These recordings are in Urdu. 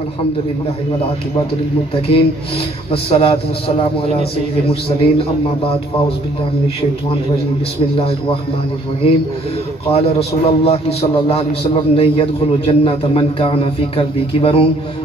الحمد للہ والعاقبۃ للمتقین والصلاة والسلام علی سید المرسلین اما بعد فاعوذ باللہ من الشیطان الرجیم بسم اللہ الرحمن الرحیم قال رسول اللہ صلی اللہ علیہ وسلم لن يدخل الجنة من كان في قلبه كبر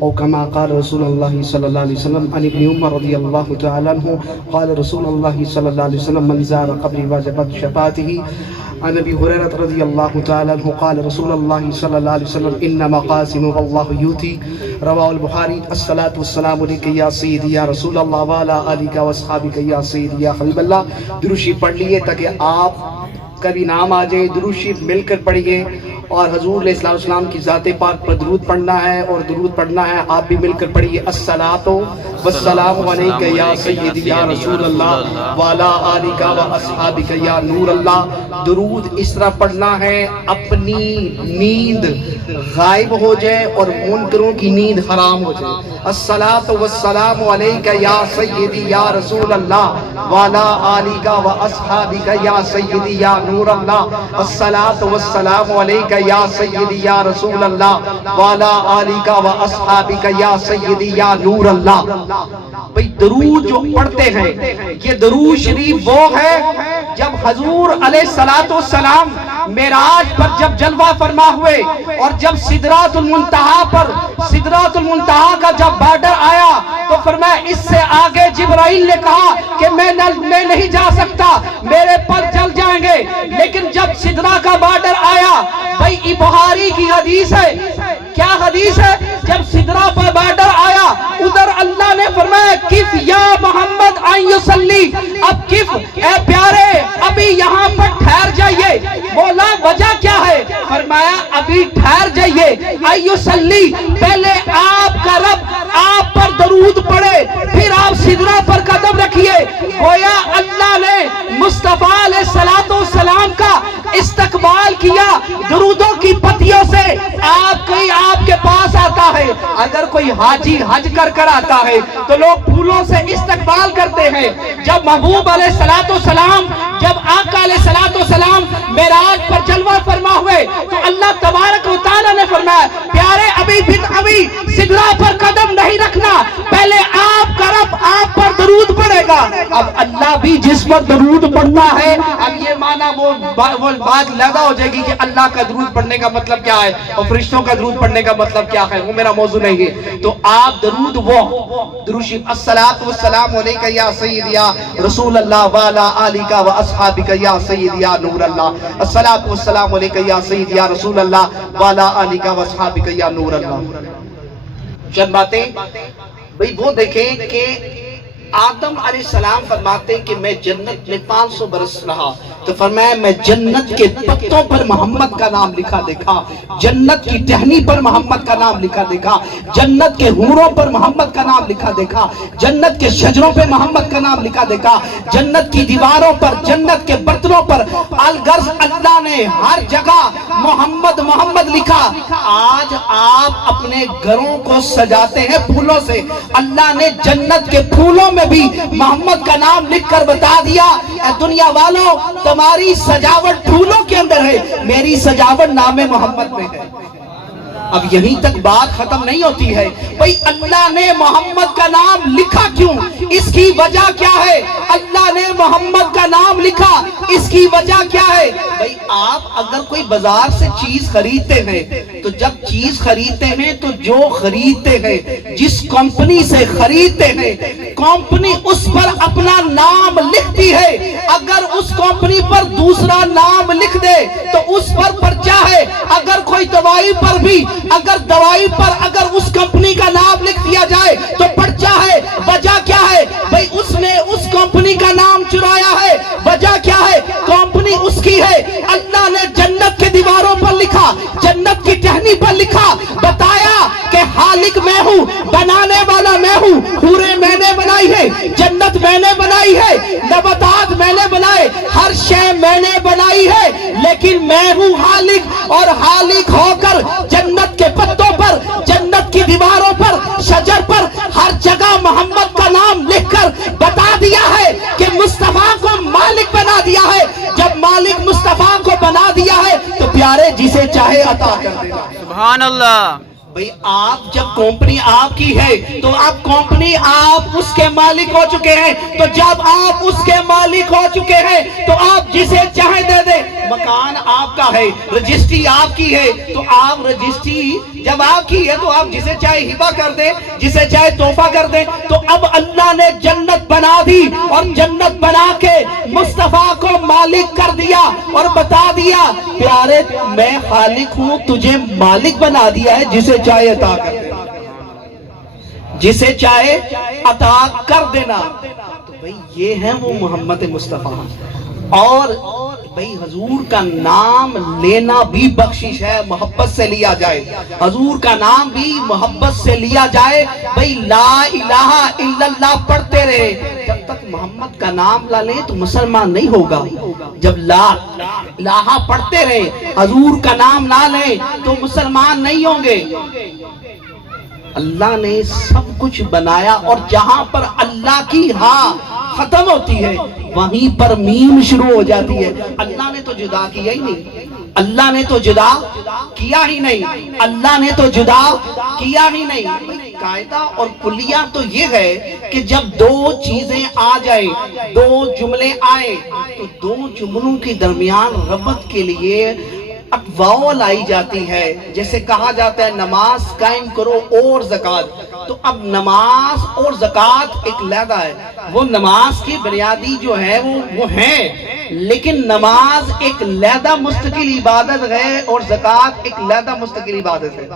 او كما قال رسول اللہ صلی اللہ علیہ وسلم عن ابن عمر رضی اللہ تعالی عنہ قال رسول اللہ صلی اللہ علیہ وسلم من زار قبری وجبت شفاعته عن ابي هريره رضي الله تعالى عنه قال رسول الله صلى الله عليه وسلم ان مقاسم والله يؤتي رواه البخاري الصلاة والسلام عليك يا سيدي يا رسول الله وعلى آلك واصحابك يا سيدي يا حبيب الله درود شریف پڑھ لیے تاکہ آپ کا بھی نام آ جائے. درود شریف مل کر پڑھیے اور حضور علیہ السلام کی ذات پاک پر درود پڑھنا ہے اور درود پڑھنا ہے. آپ بھی مل کر پڑھیے الصلاۃ والسلام علیک یا سیدی یا رسول اللہ وعلی آلک واصحابک یا نور اللہ. درود اس طرح پڑھنا ہے اپنی نیند غائب ہو جائے اور منکروں کی نیند حرام ہو جائے. الصلاۃ والسلام علیک یا سیدی یا رسول اللہ وعلی آلک واصحابک یا سیدی یا نور اللہ. الصلاۃ والسلام علیک یا سیدی یا رسول اللہ وعلی آلک واصحابک یا سیدی یا نور اللہ. بھئی درود جو پڑھتے ہیں یہ درود شریف وہ ہے جب حضور علیہ السلام معراج پر جب جلوہ فرما ہوئے اور جب سدرۃ المنتہا پر سدرۃ المنتہا کا جب بارڈر آیا تو فرمایا اس سے آگے جبرائیل نے کہا کہ میں نہیں جا سکتا, میرے پر جل جائیں گے. لیکن جب سدرہ کا بارڈر آیا, بھائی بخاری کی حدیث ہے, کیا حدیث ہے, جب سدرہ پر بارڈر آیا ادھر اللہ نے فرمایا کف یا محمد ان یصلی, اب کف اے پیارے ابھی یہاں پر ٹھہر جائیے. مولا وجہ کیا ہے؟ فرمایا ابھی ٹھہر جائیے. ان یصلی, پہلے آپ کا رب آپ پر درود پڑھے پھر آپ سدرہ پر قدم رکھیے. گویا اللہ نے مصطفیٰ علیہ السلام کا استقبال کیا درودوں کی پتیوں سے. آپ کے پاس آتا ہے, اگر کوئی حاجی حج کر آتا ہے تو لوگ پھولوں سے استقبال کرتے ہیں. جب محبوب علیہ السلام جب آقا علیہ السلام معراج پر جلوہ فرما ہوئے تو اللہ تبارک و تعالی نے فرمایا پیارے ابھی سدرہ پر قدم نہیں رکھنا, پہلے آپ کا رب آپ پر درود پڑھے گا. اب اللہ بھی جس پر درود پڑھتا ہے, اب یہ معنی وہ بات لگا ہو جائے گی کہ اللہ کا درود پڑھنے کا مطلب کیا ہے اور فرشتوں کا درود پڑھنے کا مطلب کیا ہے, وہ میرا موضوع نہیں ہے. تو آپ درود درود شریف الصلاۃ والسلام علیک یا سیدی یا رسول اللہ وعلی آلک واصحابک یا سیدی یا نور اللہ. الصلاۃ والسلام علیک یا سیدی یا رسول اللہ وعلی آلک واصحابک یا نور اللہ. چند باتیں بھئی وہ دیکھیں کہ آدم علیہ السلام فرماتے کہ میں جنت میں 500 برس رہا تو فرمایا میں جنت کے پتوں پر محمد کا نام لکھا دیکھا, جنت کی ٹہنی پر محمد کا نام لکھا دیکھا, جنت کے حوروں پر محمد کا نام لکھا دیکھا, جنت کے شجروں پہ محمد کا نام لکھا دیکھا, جنت کی دیواروں پر, جنت کے برتنوں پر. الغرض اللہ نے ہر جگہ محمد لکھا. آج آپ اپنے گھروں کو سجاتے ہیں پھولوں سے, اللہ نے جنت کے پھولوں میں بھی محمد کا نام لکھ کر بتا دیا اے دنیا والوں تمہاری سجاوٹ پھولوں کے اندر ہے, میری سجاوٹ نام محمد میں ہے. اب یہیں تک بات ختم نہیں ہوتی ہے. بھئی اللہ نے محمد کا نام لکھا کیوں, اس کی وجہ کیا ہے؟ اللہ نے محمد کا نام لکھا, اس کی وجہ کیا ہے؟ بھئی آپ اگر کوئی بازار سے چیز خریدتے ہیں تو جب چیز خریدتے ہیں تو جو خریدتے ہیں جس کمپنی سے خریدتے ہیں کمپنی اس پر اپنا نام لکھتی ہے. اگر اس کمپنی پر دوسرا نام لکھ دے تو اس پر پرچہ ہے. اگر کوئی دوائی پر بھی اگر اس کمپنی کا نام لکھ دیا جائے تو پرچہ ہے. وجہ کیا ہے؟ بھئی اس نے اس کمپنی کا نام چرایا ہے. وجہ کیا ہے؟ کمپنی اس کی ہے. اللہ نے جنت کے دیواروں پر لکھا, جنت کی ٹہنی پر لکھا, بتایا کہ خالق میں ہوں, بنانے والا میں ہوں, حوریں میں نے بنائی ہے, جنت میں نے بنائی ہے, نباتات میں نے بنائے, ہر شے میں نے بنائی ہے, لیکن میں ہوں خالق. اور خالق ہو کر جنت کے پتوں پر, جنت کی دیواروں پر, شجر پر ہر جگہ محمد کا نام لکھ کر بتا دیا ہے کہ مصطفیٰ کو مالک بنا دیا ہے. جب مالک مصطفیٰ کو بنا دیا ہے تو پیارے جسے چاہے عطا کر دینا. سبحان اللہ. بھئی آپ جب کمپنی آپ کی ہے تو اب کمپنی آپ اس کے مالک ہو چکے ہیں، تو جب آپ اس کے مالک ہو چکے ہیں تو آپ جسے چاہے دے دیں۔ مکان آپ کا ہے، رجسٹری آپ کی ہے، تو آپ رجسٹری جب آپ کی ہے تو آپ جسے چاہے ہبہ کر دیں، جسے چاہے تحفہ کر دیں۔ تو اب اللہ نے جنت بنا دی اور جنت بنا کے مصطفیٰ کو مالک کر دیا اور بتا دیا پیارے میں خالق ہوں، تجھے مالک بنا دیا ہے، جسے چاہے عطا کر دینا، جسے چاہے عطا کر دینا۔ تو بھئی یہ ہے وہ محمد مصطفیٰ۔ اور بھئی حضور کا نام لینا بھی بخشش ہے، محبت سے لیا جائے، حضور کا نام بھی محبت سے لیا جائے۔ بھئی لا الہ الا اللہ پڑھتے رہے، جب تک محمد کا نام نہ لیں تو مسلمان نہیں ہوگا۔ جب لا الہ پڑھتے رہے، حضور کا نام نہ لیں تو مسلمان نہیں ہوں گے۔ اللہ نے سب کچھ بنایا اور جہاں پر اللہ کی ہاں ختم ہوتی ہے وہیں پر میم شروع ہو جاتی ہے۔ اللہ نے تو جدا کیا ہی نہیں، اللہ نے تو جدا کیا ہی نہیں، اللہ نے تو جدا کیا ہی نہیں۔ قاعدہ اور کلیہ تو یہ ہے کہ جب دو چیزیں آ جائیں، دو جملے آئیں تو دو جملوں کے درمیان ربط کے لیے واو لائی جاتی ہے۔ جیسے کہا جاتا ہے نماز قائم کرو اور زکوٰۃ، تو اب نماز اور زکوٰۃ ایک علیحدہ ہے، وہ نماز کی بنیادی جو ہے وہ ہیں، لیکن نماز ایک علیحدہ مستقل عبادت ہے اور زکوٰۃ ایک علیحدہ مستقل عبادت ہے۔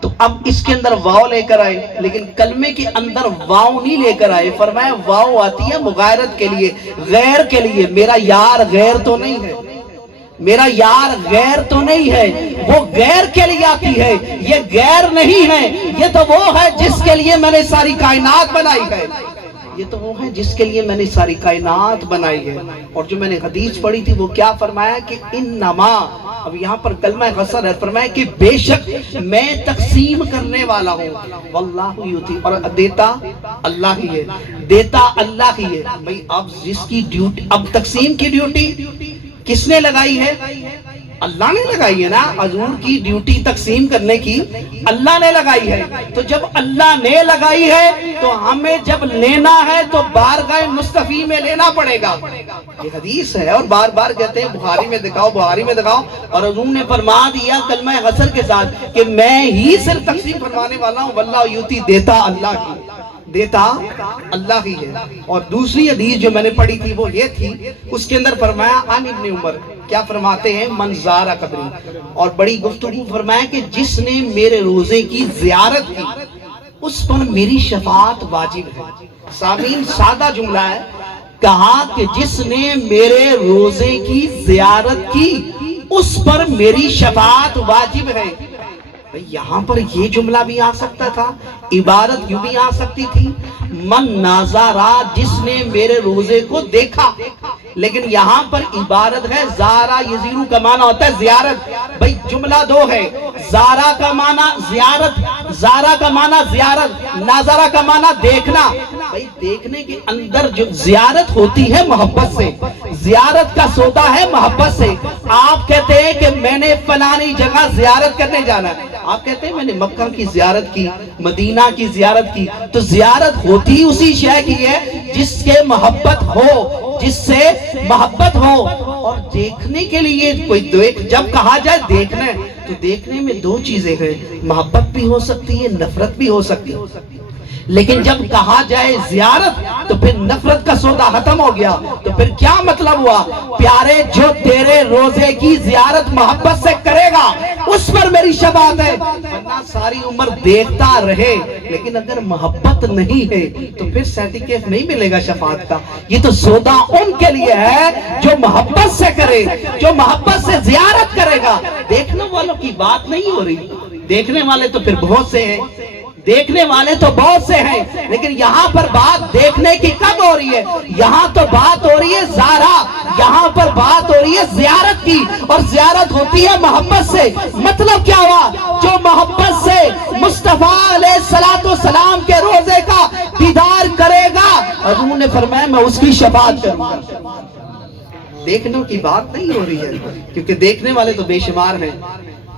تو اب اس کے اندر واو لے کر آئے، لیکن کلمے کے اندر واو نہیں لے کر آئے، فرمایا واو آتی ہے مغایرت کے لیے، غیر کے لیے۔ میرا یار غیر تو نہیں ہے، میرا یار غیر تو نہیں ہے، وہ غیر کے لیے آتی ہے، یہ غیر نہیں ہے، یہ تو وہ ہے جس کے لیے میں نے ساری کائنات بنائی ہے، یہ تو وہ ہے جس کے لیے میں نے ساری کائنات بنائی ہے۔ اور جو میں نے حدیث پڑھی تھی وہ کیا فرمایا کہ انما، اب یہاں پر کلمہ قسم ہے، فرمایا کہ بے شک میں تقسیم کرنے والا ہوں، واللہ یؤتی، اور دیتا اللہ ہی ہے، دیتا اللہ ہی ہے۔ بھئی اب جس کی ڈیوٹی، اب تقسیم کی ڈیوٹی کس نے لگائی ہے؟ اللہ نے لگائی ہے نا۔ حضور کی ڈیوٹی تقسیم کرنے کی اللہ نے لگائی ہے، تو جب اللہ نے لگائی ہے تو ہمیں جب لینا ہے تو بارگاہ مصطفی میں لینا پڑے گا۔ یہ حدیث ہے اور بار بار کہتے ہیں بخاری میں دکھاؤ، بخاری میں دکھاؤ، اور حضور نے فرما دیا کلمہ حسر کے ساتھ کہ میں ہی صرف تقسیم فرمانے والا ہوں، واللہ یؤتی، دیتا اللہ کی، دیتا اللہ ہی ہے۔ اور دوسری حدیث جو میں نے پڑھی تھی وہ یہ تھی، اس کے اندر فرمایا عن ابن عمر، کیا فرماتے ہیں من زارہ قبری، اور بڑی گفتگو فرمایا کہ جس نے میرے روزے کی زیارت کی اس پر میری شفاعت واجب ہے۔ سامعین سادہ جملہ ہے، کہا کہ جس نے میرے روزے کی زیارت کی اس پر میری شفاعت واجب ہے۔ یہاں پر یہ جملہ بھی آ سکتا تھا، عبارت یوں بھی آ سکتی تھی من ناظرہ، جس نے میرے روزے کو دیکھا، لیکن یہاں پر عبارت ہے زارہ، یزیرو کا معنی ہوتا ہے زیارت۔ بھئی جملہ دو ہے، زارہ کا معنی زیارت، زارہ کا معنی زیارت، ناظرہ کا معنی دیکھنا۔ بھئی دیکھنے کے اندر جو زیارت ہوتی ہے محبت سے، زیارت کا سودا ہے محبت سے۔ آپ کہتے ہیں کہ میں نے فلانی جگہ زیارت کرنے جانا ہے، آپ کہتے ہیں میں نے مکہ کی زیارت کی، مدینہ کی زیارت کی، تو زیارت ہوتی اسی شے کی ہے جس کے محبت ہو، جس سے محبت ہو۔ اور دیکھنے کے لیے کوئی جب کہا جائے دیکھنا ہے تو دیکھنے میں دو چیزیں ہیں، محبت بھی ہو سکتی ہے، نفرت بھی ہو سکتی ہے، لیکن جب کہا جائے زیارت تو پھر نفرت کا سودا ختم ہو گیا۔ تو پھر کیا مطلب ہوا؟ پیارے جو تیرے روزے کی زیارت محبت سے کرے گا اس پر میری شفاعت ہے، ورنہ ساری عمر دیکھتا رہے لیکن اگر محبت نہیں ہے تو پھر سرٹیفکیٹ نہیں ملے گا شفاعت کا۔ یہ تو سودا ان کے لیے ہے جو محبت سے کرے، جو محبت سے زیارت کرے گا۔ دیکھنے والوں کی بات نہیں ہو رہی، دیکھنے والے تو پھر بہت سے ہیں، دیکھنے والے تو بہت سے ہیں، لیکن یہاں پر بات دیکھنے کی کب ہو رہی ہے؟ یہاں تو بات ہو رہی ہے زارہ، یہاں پر بات ہو رہی ہے زیارت کی، اور زیارت ہوتی ہے محبت سے۔ مطلب کیا ہوا؟ جو محبت سے مصطفیٰ علیہ السلام کے روزے کا دیدار کرے گا، حضور نے فرمایا میں اس کی شفاعت کروں گا۔ دیکھنے کی بات نہیں ہو رہی ہے کیونکہ دیکھنے والے تو بے شمار ہیں،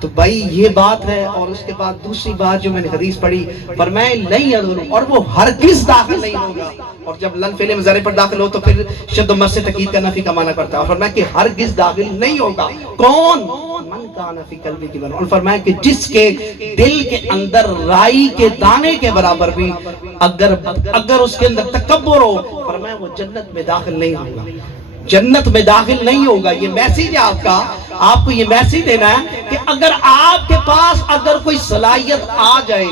تو بھائی یہ بات ہے. اور اس کے بعد دوسری بات جو میں نے حدیث پڑھی، فرمائے لن يدخل، اور وہ ہرگز داخل نہیں ہوگا. اور جب لن فعل مضارع پر داخل ہو تو پھر شد و مد سے تاکید کا نفی کا معنی کرتا ہے. اور فرمایا کہ ہرگز داخل نہیں ہوگا. کون؟ من کان فی قلبہ کبر. اور فرمایا کہ جس کے دل کے اندر رائی کے دانے کے برابر بھی اگر اس کے اندر تکبر ہو، فرمایا وہ جنت میں داخل نہیں ہوگا، جنت میں داخل نہیں ہوگا. یہ میسیج ہے آپ کا، آپ کو یہ میسیج دینا ہے کہ اگر آپ کے پاس اگر کوئی صلاحیت آ جائے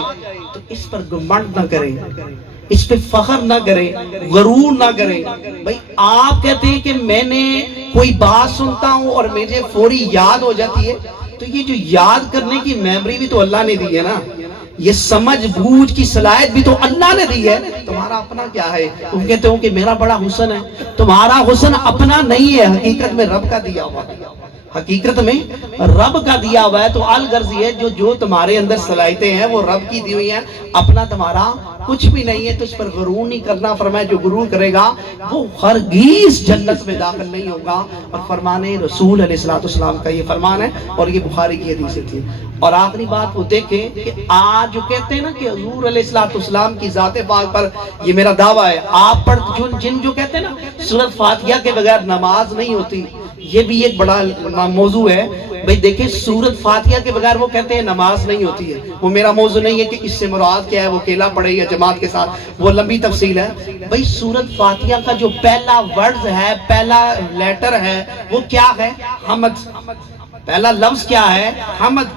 تو اس پر گھمنڈ نہ کریں، اس پہ فخر نہ کریں، غرور نہ کریں. بھائی آپ کہتے ہیں کہ میں نے کوئی بات سنتا ہوں اور مجھے فوری یاد ہو جاتی ہے، تو یہ جو یاد کرنے کی میموری بھی تو اللہ نے دی ہے نا، یہ سمجھ بوجھ کی صلاحیت بھی تو اللہ نے دی ہے. تمہارا اپنا کیا ہے؟ تم کہتے ہو کہ میرا بڑا حسن ہے، تمہارا حسن اپنا نہیں ہے، حقیقت میں رب کا دیا ہوا ہے، حقیقت میں رب کا دیا ہوا ہے. تو الغرض یہ جو تمہارے اندر صلاحیتیں ہیں وہ رب کی دی ہوئی ہیں، اپنا تمہارا کچھ بھی نہیں ہے. تو اس پر غرور نہیں کرنا. فرمایا جو غرور کرے گا وہ ہرگز جنت میں داخل نہیں ہوگا. اور فرمان رسول علیہ الصلوۃ والسلام کا یہ فرمان ہے، اور یہ بخاری کی حدیث تھی. اور آخری بات وہ دیکھیں کہ آج جو کہتے ہیں نا کہ حضور علیہ الصلوۃ والسلام کی ذات پاک پر یہ میرا دعویٰ ہے، آپ پر جن جو کہتے ہیں نا سورۃ فاتحہ کے بغیر نماز نہیں ہوتی، یہ بھی ایک بڑا موضوع ہے. بھئی دیکھیں سورۃ فاتحہ کے بغیر وہ کہتے ہیں نماز نہیں ہوتی ہے. وہ میرا موضوع نہیں ہے کہ اس سے مراد کیا ہے، وہ اکیلا پڑھے یا جماعت کے ساتھ، وہ لمبی تفصیل ہے. بھئی سورۃ فاتحہ کا جو پہلا ورڈ ہے، پہلا لیٹر ہے، وہ کیا ہے؟ حمد. پہلا لفظ کیا ہے؟ حمد.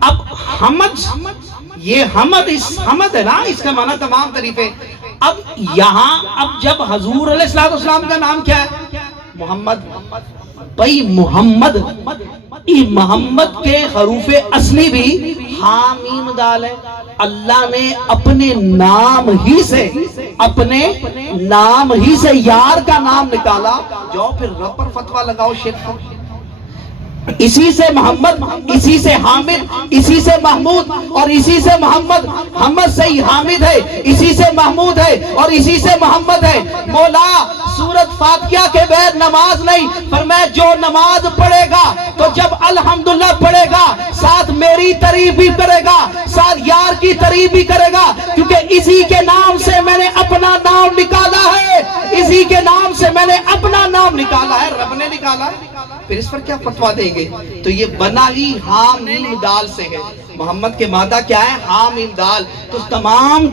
اب حمد، یہ حمد ہے نا، اس کا معنی تمام تعریفیں. اب یہاں اب جب حضور علیہ الصلوۃ والسلام کا نام کیا ہے؟ محمد. بھئی محمد کے حروف اصلی بھی ہاں میم دال ہے. اللہ نے اپنے نام ہی سے یار کا نام نکالا. جو پھر رب پر فتویٰ لگاؤ شرک. اسی سے محمد، اسی سے حامد، اسی سے محمود، اور اسی سے محمد. حمد سے ہی حامد ہے، اسی سے محمود ہے، اور اسی سے محمد ہے. مولا سورۃ فاتحہ کے بغیر نماز نہیں. فرمایا جو نماز پڑھے گا تو جب الحمدللہ پڑھے گا ساتھ میری تعریف بھی کرے گا، ساتھ یار کی تعریف بھی کرے گا، کیونکہ اسی کے نام سے میں نے اپنا نام نکالا ہے، اسی کے نام سے میں نے اپنا نام نکالا ہے، رب نے نکالا ہے. پھر اس پر کیا فتویٰ دیں گے؟ تو یہ بنا ہی ہاں میم دال سے ہے. محمد کے مادہ کیا ہے؟ ہاں میم دال. تو تمام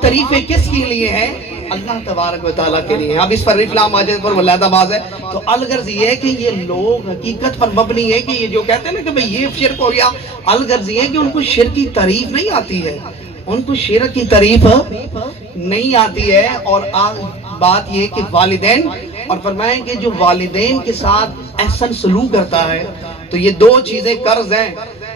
تعریفیں کس کے لیے ہیں؟ اللہ تبارک و تعالیٰ کے لیے. اب اس پر ریفلام آجائے پر ولادہ باز ہے. تو الغرض یہ ہے کہ یہ لوگ حقیقت پر مبنی ہے کہ یہ جو کہتے ہیں نا کہ بھئی یہ شرک ہو گیا، الغرض یہ ہے کہ ان کو شرک کی تعریف نہیں آتی ہے، ان کو شرک کی تعریف نہیں آتی ہے. اور بات یہ کہ والدین، اور فرمائیں کہ جو والدین کے ساتھ احسن سلوک کرتا ہے تو یہ دو چیزیں قرض ہیں.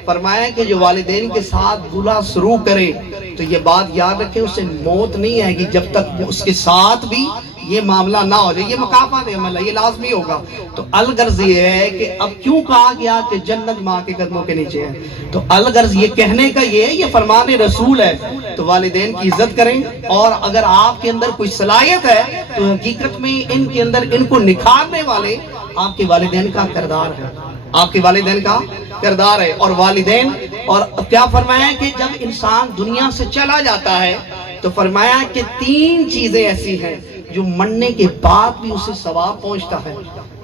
فرمایا کہ جو والدین کے ساتھ برا سلوک کرے تو یہ بات یاد رکھے اسے موت نہیں آئے گی جب تک اس کے ساتھ بھی یہ معاملہ نہ ہو جائے. یہ مکافات عمل ہے، یہ لازمی ہوگا. تو الغرض یہ ہے کہ اب کیوں کہا گیا کہ جنت ماں کے قدموں کے نیچے ہے؟ تو الغرض یہ کہنے کا یہ ہے، یہ فرمان رسول ہے. تو والدین کی عزت کریں. اور اگر آپ کے اندر کوئی صلاحیت ہے تو حقیقت میں ان کے اندر ان کو نکھارنے والے آپ کے والدین کا کردار ہے، آپ کے والدین کا کردار ہے. اور والدین، اور کیا فرمایا کہ جب انسان دنیا سے چلا جاتا ہے تو فرمایا کہ 3 چیزیں ایسی ہیں جو مرنے کے بعد بھی اسے ثواب پہنچتا ہے.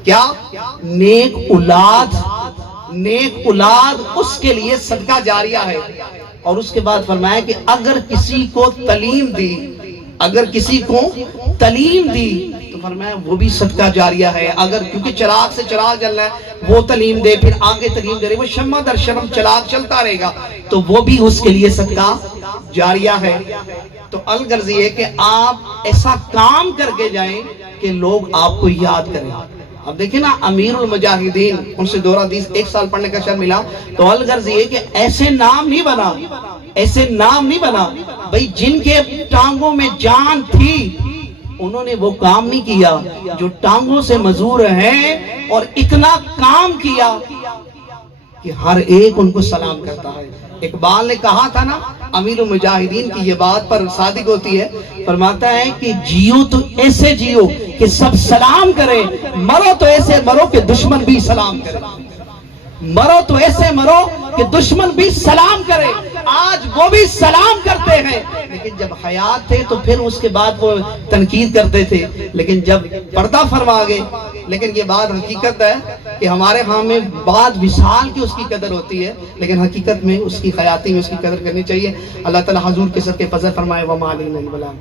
کیا؟ نیک اولاد اس کے لیے صدقہ جاریہ ہے. اور اس کے بعد فرمایا کہ اگر کسی کو تعلیم دی تو فرمایا وہ بھی صدقہ جاریہ ہے. اگر کیونکہ چراغ سے چراغ جل رہا ہے، وہ تعلیم دے، پھر آگے تعلیم دے رہے، وہ شمع در شمع چراغ چلتا رہے گا تو وہ بھی اس کے لیے صدقہ جاریہ ہے. تو الغرض یہ کہ آپ ایسا کام کر کے جائیں کہ لوگ آپ کو یاد کریں. اب دیکھیں نا امیر المجاہدین، ان سے دورہ حدیث 1 سال پڑھنے کا شرف ملا. تو الغرض یہ کہ ایسے نام نہیں بنا بھئی جن کے ٹانگوں میں جان تھی انہوں نے وہ کام نہیں کیا جو ٹانگوں سے مزور ہیں، اور اتنا کام کیا کہ ہر ایک ان کو سلام کرتا ہے. اقبال نے کہا تھا نا، امیر المجاہدین کی یہ بات پر صادق ہوتی ہے، فرماتا ہے کہ جیو تو ایسے جیو کہ سب سلام کریں، مرو تو ایسے مرو کہ دشمن بھی سلام کرے. مرو تو ایسے مرو کہ دشمن بھی سلام کرے. آج وہ بھی سلام کرتے ہیں، لیکن جب حیات تھے تو پھر اس کے بعد وہ تنقید کرتے تھے، لیکن جب پردہ فرما گئے. لیکن یہ بات حقیقت ہے کہ ہمارے ہاں میں بعد وصال کی اس کی قدر ہوتی ہے، لیکن حقیقت میں اس کی حیاتی میں اس کی قدر کرنی چاہیے. اللہ تعالی حضور کے صدقے فضل فرمائے. وما علینا الا البلاغ.